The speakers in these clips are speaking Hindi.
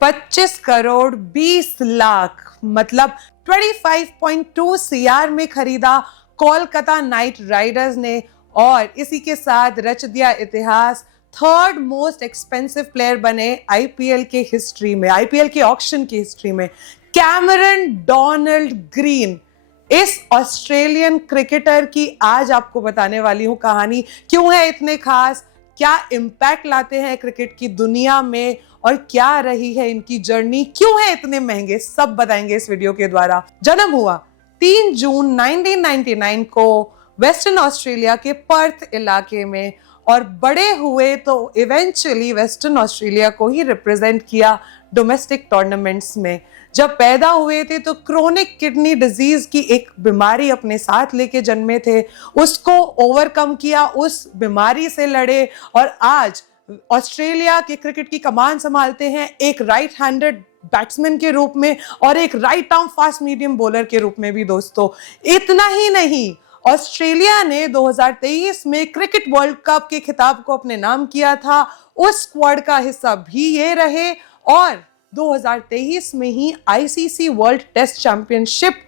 25 करोड़ 20 लाख मतलब 25.2 सीआर में खरीदा कोलकाता नाइट राइडर्स ने, और इसी के साथ रच दिया इतिहास। थर्ड मोस्ट एक्सपेंसिव प्लेयर बने आईपीएल के हिस्ट्री में, आईपीएल के ऑक्शन की हिस्ट्री में। कैमरन डोनाल्ड ग्रीन, इस ऑस्ट्रेलियन क्रिकेटर की आज आपको बताने वाली हूं कहानी। क्यों है इतने खास, क्या इम्पैक्ट लाते हैं क्रिकेट की दुनिया में, और क्या रही है इनकी जर्नी, क्यों है इतने महंगे, सब बताएंगे इस वीडियो के द्वारा। जन्म हुआ 3 जून 1999 को वेस्टर्न ऑस्ट्रेलिया के पर्थ इलाके में, और बड़े हुए तो इवेंचुअली वेस्टर्न ऑस्ट्रेलिया को ही रिप्रेजेंट किया डोमेस्टिक टूर्नामेंट्स में। जब पैदा हुए थे तो क्रोनिक किडनी डिजीज की एक बीमारी अपने साथ लेके जन्मे थे, उसको ओवरकम किया, उस बीमारी से लड़े, और आज ऑस्ट्रेलिया के क्रिकेट की कमान संभालते हैं एक राइट हैंडेड बैट्समैन के रूप में और एक right arm fast medium bowler के रूप में भी। दोस्तों, इतना ही नहीं, ऑस्ट्रेलिया ने 2023 में क्रिकेट वर्ल्ड कप के खिताब को अपने नाम किया था, उस स्क्वाड का हिस्सा भी ये रहे, और 2023 में ही आईसीसी वर्ल्ड टेस्ट चैंपियनशिप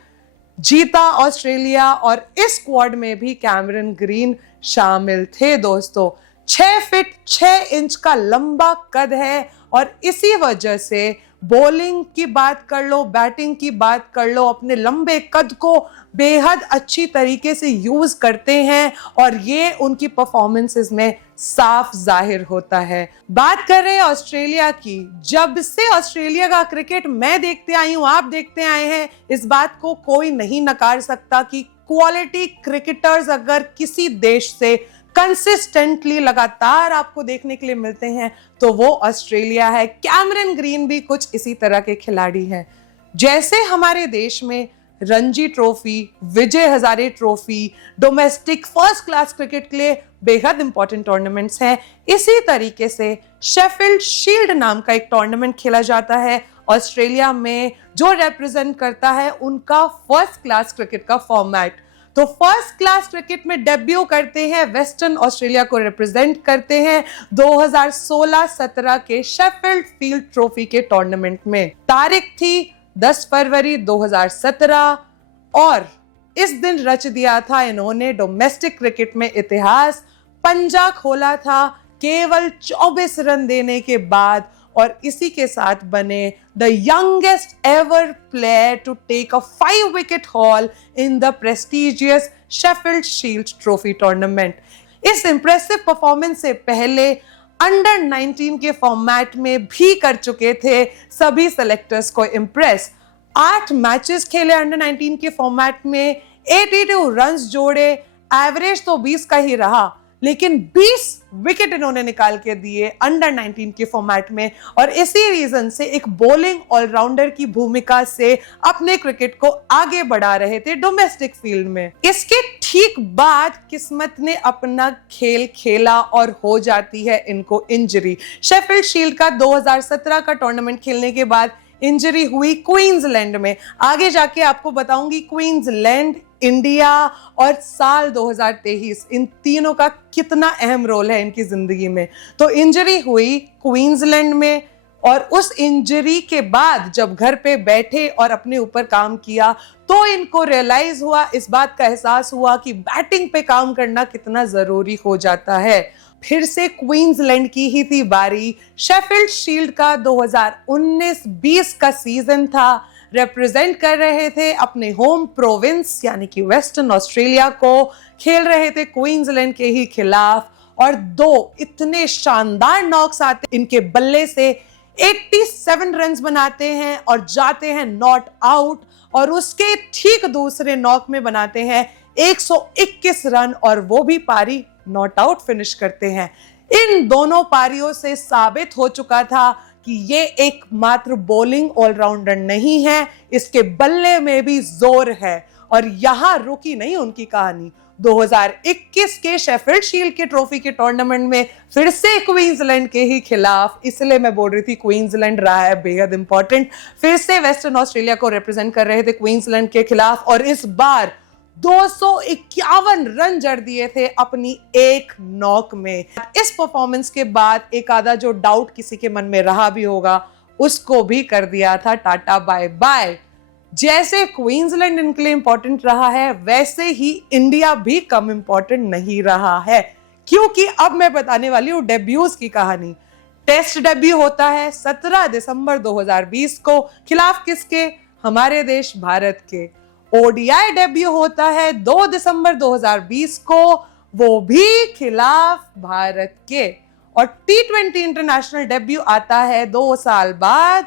जीता ऑस्ट्रेलिया, और इस स्क्वाड में भी कैमरन ग्रीन शामिल थे। दोस्तों, 6 फीट 6 इंच का लंबा कद है, और इसी वजह से बॉलिंग की बात कर लो, बैटिंग की बात कर लो, अपने लंबे कद को बेहद अच्छी तरीके से यूज करते हैं, और ये उनकी परफॉर्मेंसेस में साफ जाहिर होता है। बात कर रहे हैं ऑस्ट्रेलिया की। जब से ऑस्ट्रेलिया का क्रिकेट मैं देखते आई हूं, आप देखते आए हैं, इस बात को कोई नहीं नकार सकता कि क्वालिटी क्रिकेटर्स अगर किसी देश से कंसिस्टेंटली लगातार आपको देखने के लिए मिलते हैं तो वो ऑस्ट्रेलिया है। कैमरन ग्रीन भी कुछ इसी तरह के खिलाड़ी हैं। जैसे हमारे देश में Ranji trophy, Vijay Hazare trophy domestic first class cricket के लिए बेहद इंपॉर्टेंट टूर्नामेंट्स हैं, इसी तरीके से शेफील्ड शील्ड नाम का एक टूर्नामेंट खेला जाता है ऑस्ट्रेलिया में, जो रिप्रेजेंट करता है उनका फर्स्ट क्लास क्रिकेट का फॉर्मेट। तो फर्स्ट क्लास क्रिकेट में डेब्यू करते हैं, वेस्टर्न ऑस्ट्रेलिया को रिप्रेजेंट करते हैं 2016-17 के शेफील्ड शील्ड ट्रॉफी के टूर्नामेंट में। तारीख थी 10 फरवरी 2017, और इस दिन रच दिया था इन्होंने डोमेस्टिक क्रिकेट में इतिहास। पंजा खोला था केवल 24 रन देने के बाद, और इसी के साथ बने the youngest ever player to take a 5 wicket haul in the prestigious Sheffield Shield trophy tournament. इस इंप्रेसिव परफॉर्मेंस से पहले अंडर 19 के फॉर्मेट में भी कर चुके थे सभी सेलेक्टर्स को इम्प्रेस। 8 मैचेस खेले अंडर 19 के फॉर्मेट में, 82 रन्स जोड़े, एवरेज तो 20 का ही रहा, लेकिन 20 विकेट इन्होंने निकाल के दिए अंडर 19 के फॉर्मेट में, और इसी रीजन से एक बॉलिंग ऑलराउंडर की भूमिका से अपने क्रिकेट को आगे बढ़ा रहे थे डोमेस्टिक फील्ड में। इसके ठीक बाद किस्मत ने अपना खेल खेला और हो जाती है इनको इंजरी। शेफील्ड शील्ड का 2017 का टूर्नामेंट खेलने के बाद इंजरी हुई क्वींसलैंड में। आगे जाके आपको बताऊंगी क्वींसलैंड, इंडिया और साल 2023, इन तीनों का कितना अहम रोल है इनकी जिंदगी में। तो इंजरी हुई क्वींसलैंड में, और उस इंजरी के बाद जब घर पे बैठे और अपने ऊपर काम किया तो इनको रियलाइज हुआ, इस बात का एहसास हुआ कि बैटिंग पे काम करना कितना जरूरी हो जाता है। फिर से क्वींसलैंड की ही थी बारी। शेफील्ड शील्ड का 2019-20 का सीजन था, रिप्रेजेंट कर रहे थे अपने होम प्रोविंस यानी कि वेस्टर्न ऑस्ट्रेलिया को, खेल रहे थे क्वींसलैंड के ही खिलाफ, और 2 इतने शानदार नॉक्स आते इनके बल्ले से, 87 रन्स बनाते हैं और जाते हैं नॉट आउट, और उसके ठीक दूसरे नॉक में बनाते हैं 121 रन, और वो भी पारी नॉट आउट फिनिश करते हैं। इन दोनों पारियों से साबित हो चुका था कि ये एकमात्र बॉलिंग ऑलराउंडर नहीं है, इसके बल्ले में भी जोर है, और यहां रुकी नहीं उनकी कहानी। 2021 के शेफील्ड शील्ड के ट्रॉफी के टूर्नामेंट में फिर से क्वींसलैंड के ही खिलाफ, इसलिए मैं बोल रही थी क्वींसलैंड रहा है बेहद इंपॉर्टेंट, फिर से वेस्टर्न ऑस्ट्रेलिया को रिप्रेजेंट कर रहे थे क्वींसलैंड के खिलाफ, और इस बार 251 रन जड़ दिए थे अपनी एक नॉक में। इस परफॉर्मेंस के बाद एक आधा जो डाउट किसी के मन में रहा भी होगा उसको भी कर दिया था टाटा बाय बाय। जैसे क्वींसलैंड इनके लिए इंपॉर्टेंट रहा है, वैसे ही इंडिया भी कम इंपॉर्टेंट नहीं रहा है, क्योंकि अब मैं बताने वाली हूँ डेब्यूज की कहानी। टेस्ट डेब्यू होता है 17 दिसंबर 2020 को, खिलाफ किसके? हमारे देश भारत के। ओडीआई डेब्यू होता है 2 दिसंबर 2020 को, वो भी खिलाफ भारत के। और टी20 इंटरनेशनल डेब्यू आता है 2 साल बाद,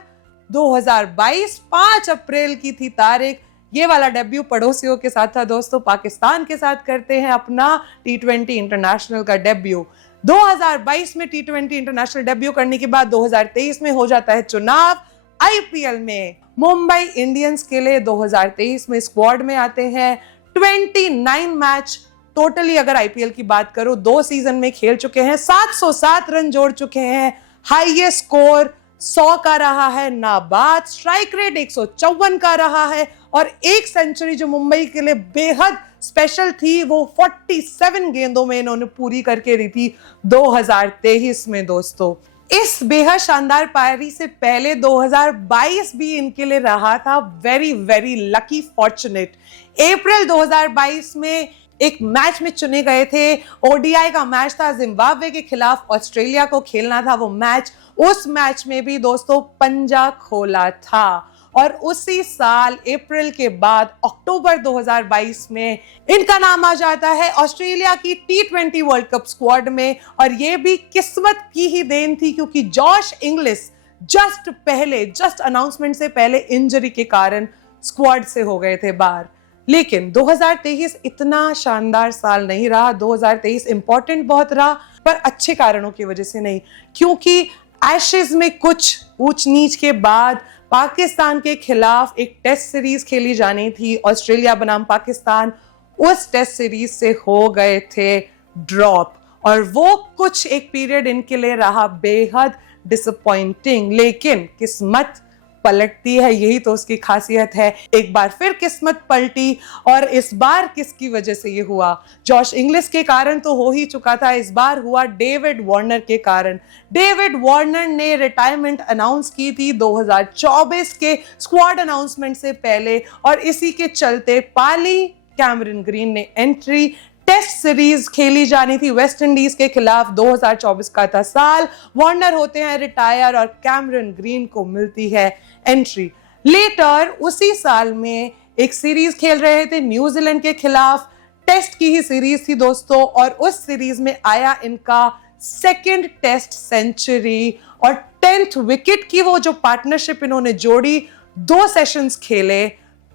2022 5 अप्रैल की थी तारीख। ये वाला डेब्यू पड़ोसियों के साथ था दोस्तों, पाकिस्तान के साथ करते हैं अपना टी20 इंटरनेशनल का डेब्यू। 2022 में टी20 इंटरनेशनल डेब्यू करने के बाद 2023 में हो जाता है चुनाव। आईपीएल में मुंबई इंडियंस के लिए 2023 में स्क्वाड में आते हैं। 29 मैच टोटली अगर आईपीएल की बात करूं 2 सीजन में खेल चुके हैं, 707 रन जोड़ चुके हैं, हाईएस्ट स्कोर 100 का रहा है, नाबाद स्ट्राइक रेट 154 का रहा है, और एक सेंचुरी जो मुंबई के लिए बेहद स्पेशल थी वो 47 गेंदों में इन्होंने पूरी करके दी थी 2023 में दोस्तों। इस बेहद शानदार पारी से पहले 2022 भी इनके लिए रहा था वेरी वेरी लकी फॉर्चुनेट। अप्रैल 2022 में एक मैच में चुने गए थे, ओडीआई का मैच था, जिम्बाब्वे के खिलाफ ऑस्ट्रेलिया को खेलना था वो मैच। उस मैच में भी दोस्तों पंजा खोला था, और उसी साल अप्रैल के बाद अक्टूबर 2022 में इनका नाम आ जाता है ऑस्ट्रेलिया की टी20 वर्ल्ड कप स्क्वाड में। और ये भी किस्मत की ही देन थी, क्योंकि जॉश इंग्लिश जस्ट अनाउंसमेंट से पहले इंजरी के कारण स्क्वाड से हो गए थे बाहर। लेकिन 2023 इतना शानदार साल नहीं रहा। 2023 इंपॉर्टेंट बहुत रहा, पर अच्छे कारणों की वजह से नहीं, क्योंकि एशेज में कुछ ऊंच नीच के बाद पाकिस्तान के खिलाफ एक टेस्ट सीरीज खेली जानी थी, ऑस्ट्रेलिया बनाम पाकिस्तान। उस टेस्ट सीरीज से हो गए थे ड्रॉप, और वो कुछ एक पीरियड इनके लिए रहा बेहद डिसअपॉइंटिंग। लेकिन किस्मत पलटती है, यही तो उसकी खासियत है। एक बार फिर किस्मत पलटी, और इस बार किसकी वजह से ये हुआ? जॉश इंग्लिश के कारण तो हो ही चुका था, इस बार हुआ डेविड वार्नर के कारण। डेविड वार्नर ने रिटायरमेंट अनाउंस की थी 2024 के स्क्वाड अनाउंसमेंट से पहले, और इसी के चलते पाली कैमरन ग्रीन ने एंट्री। टेस्ट सीरीज खेली जानी थी वेस्ट इंडीज के खिलाफ, 2024 का था साल। वार्नर होते हैं रिटायर और कैमरन ग्रीन को मिलती है एंट्री। लेटर उसी साल में एक सीरीज खेल रहे थे न्यूजीलैंड के खिलाफ, टेस्ट की ही सीरीज थी दोस्तों, और उस सीरीज में आया इनका सेकंड टेस्ट सेंचुरी, और 10th विकेट की वो जो पार्टनरशिप इन्होंने जोड़ी, 2 सेशंस खेले।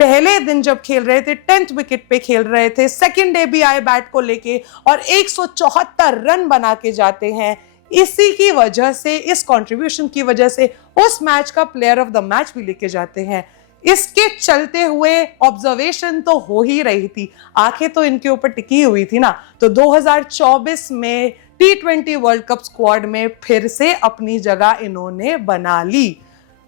पहले दिन जब खेल रहे थे 10th विकेट पे खेल रहे थे, सेकंड डे भी आए बैट को लेके और 174 रन बना के जाते हैं। इसी की वजह से, इस कंट्रीब्यूशन की वजह से उस मैच का प्लेयर ऑफ द मैच भी लेके जाते हैं। इसके चलते हुए ऑब्जर्वेशन तो हो ही रही थी, आंखें तो इनके ऊपर टिकी हुई थी ना। तो 2024 में टी20 वर्ल्ड कप स्क्वाड में फिर से अपनी जगह इन्होंने बना ली।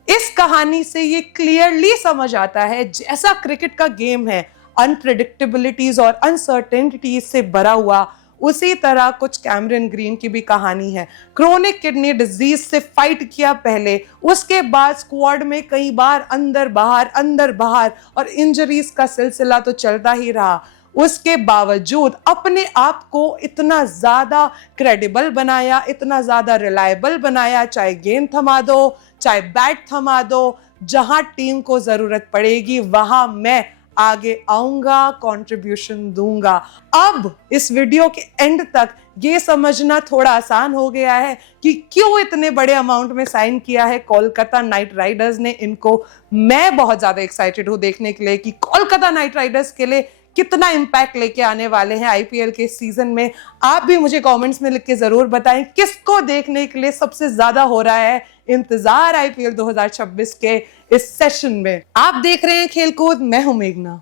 इस कहानी से ये क्लियरली समझ आता है, जैसा क्रिकेट का गेम है अनप्रेडिक्टेबिलिटीज और अनसर्टेनिटीज से भरा हुआ, उसी तरह कुछ कैमरन ग्रीन की भी कहानी है। क्रोनिक किडनी डिजीज से फाइट किया पहले, उसके बाद स्क्वाड में कई बार अंदर बाहर और इंजरीज का सिलसिला तो चलता ही रहा। उसके बावजूद अपने आप को इतना ज्यादा क्रेडिबल बनाया, इतना ज्यादा रिलायबल बनाया, चाहे गेंद थमा दो, चाहे बैट थमा दो, जहां टीम को जरूरत पड़ेगी वहां मैं आगे आऊंगा, कंट्रीब्यूशन दूंगा। अब इस वीडियो के एंड तक ये समझना थोड़ा आसान हो गया है कि क्यों इतने बड़े अमाउंट में साइन किया है कोलकाता नाइट राइडर्स ने इनको। मैं बहुत ज्यादा एक्साइटेड हूं देखने के लिए कि कोलकाता नाइट राइडर्स के लिए कितना इंपैक्ट लेके आने वाले हैं आईपीएल के सीजन में। आप भी मुझे कमेंट्स में लिख के जरूर बताएं किसको देखने के लिए सबसे ज्यादा हो रहा है इंतजार आईपीएल 2026 के इस सेशन में। आप देख रहे हैं खेलकूद, मैं हूं मेघना।